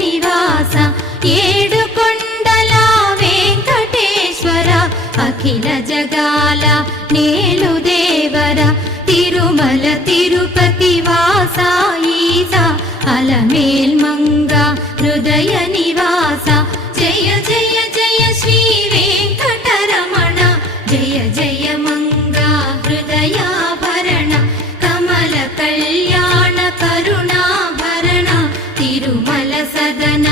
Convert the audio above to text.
నివాస ఏడుకొండల వెంకటేశ్వర అఖిల జగాల నేలు దేవర తిరుమల తిరుపతి వాస ఈస అలమేల్మంగ హృదయ నివాస జయ జయ జయ శ్రీ వెంకటరమణ జయ జయ మంగ హృదయాభరణ కమల కళ్యాణ కరుణాభరణ తిరుమల సదన